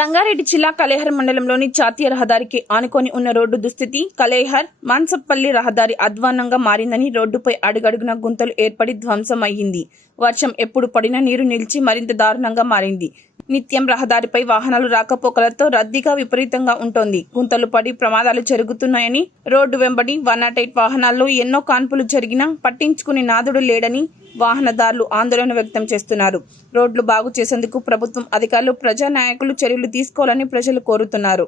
సంగారెడ్డి జిల్లా కలేహర్ మండలంలోని జాతీయ రహదారికి ఆనుకొని ఉన్న రోడ్డు దుస్థితి కలేహర్ మాన్సప్పల్లి రహదారి అధ్వాన్నంగా మారిందని రోడ్డుపై అడుగడుగున గుంతలు ఏర్పడి ధ్వంసం అయ్యింది వర్షం ఎప్పుడు పడినా నీరు నిలిచి మరింత దారుణంగా మారింది. నిత్యం రహదారిపై వాహనాలు రాకపోకలతో రద్దీగా విపరీతంగా ఉంటోంది. గుంతలు పడి ప్రమాదాలు జరుగుతున్నాయని రోడ్డు వెంబడి వన్ నాట్ ఎయిట్ వాహనాల్లో ఎన్నో కాన్పులు జరిగినా పట్టించుకునే నాదుడు లేడని వాహనదారులు ఆందోళన వ్యక్తం చేస్తున్నారు. రోడ్లు బాగు చేసేందుకు ప్రభుత్వం అధికారులు ప్రజానాయకులు చర్యలు తీసుకోవాలని ప్రజలు కోరుతున్నారు.